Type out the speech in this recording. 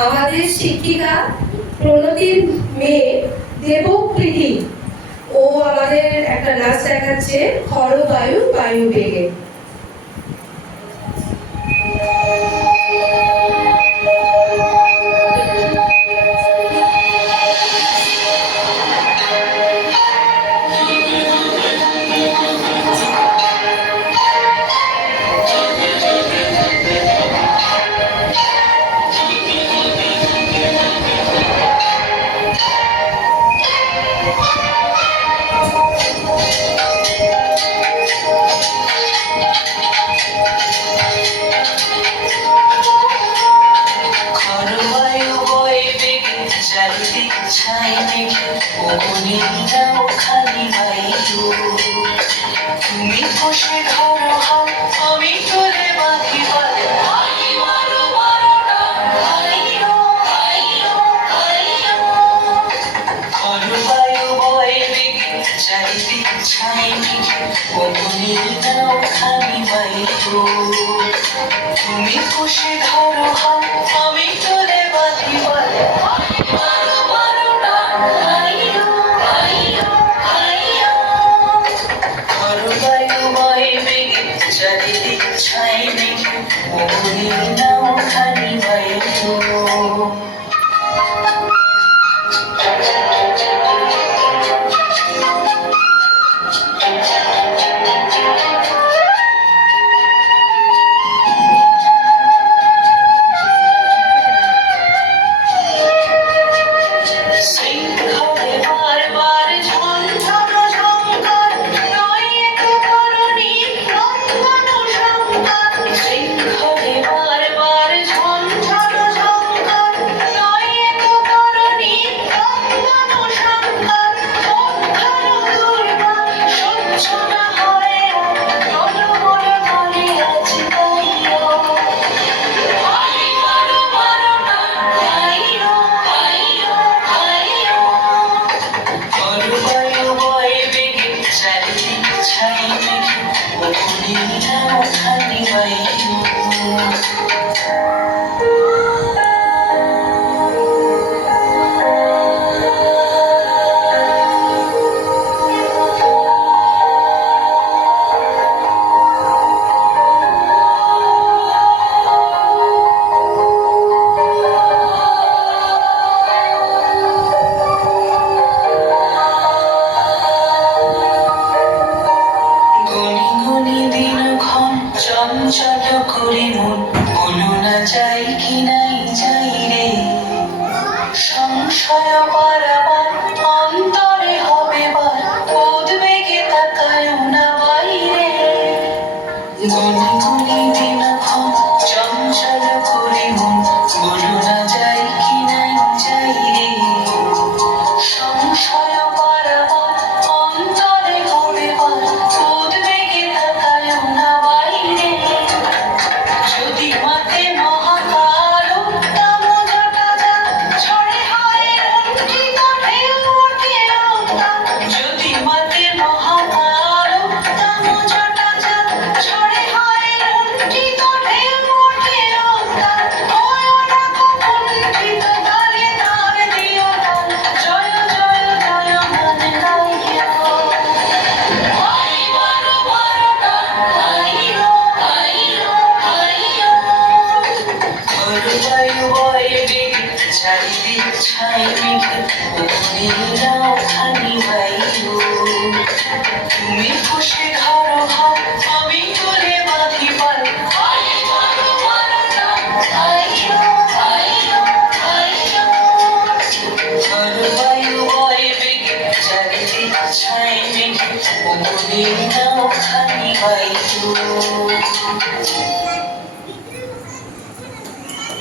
আমাদের শিক্ষিকা প্রণতির মেয়ে দেবপ্রীতি, ও আমাদের একটা নাচ দেখাচ্ছে খর বায়ু বায়ু বেগে। তুমি বসে ধরো হাত, আমি তুলে বাঁধি পালে। বায়ু বয়ে বেগে চারিদিক ছাই মেঘে, অমনি নাও খানি বাইতো। তুমি বসে ধরো হাত, আমি তুলে বাঁধি পালে। চারিদিক ছাই মেঘে, অমনি নাও খানি বাইতো। চঞ্চল করে মন, বলো না যাই কি নাই যাই রে। সংশয় বারাবার অন্তরে হবে বার, উদ্বেগে তাকায় না বাইরে। গনি গনি দিনক্ষণ চঞ্চল করে মন, বলো না যাই কি নাই যাই রে। সংশয় বারাবার অন্তরে হবে বার, উদ্বেগে তাকায় না বাইরে। যদি মাতে মহাকাল উত্তম জটা যাক, ঝড়ে হয় রঞ্জিত ঢেউ ওঠে রৌদ্র। যদি মাতে মহাকাল উত্তম জটা যাক, ঝড়ে হয় রঞ্জিত ঢেউ ওঠে রৌদ্র। ওই ডাকো কুণ্ঠিত তালে তার দিও তাল, জয় জয় জয় মানে গাইয়া। বায়ু বয়ে বেগে চারিদিক ছাই মেঘে, অমনি নাও খানি বাইতো। তুমি বসে ধরো হাত, আমি তুলে বাঁধি পাল। বায়ু বয়ে বেগে চারিদিক ছাই মেঘে, অমনি নাও খানি বাইতো।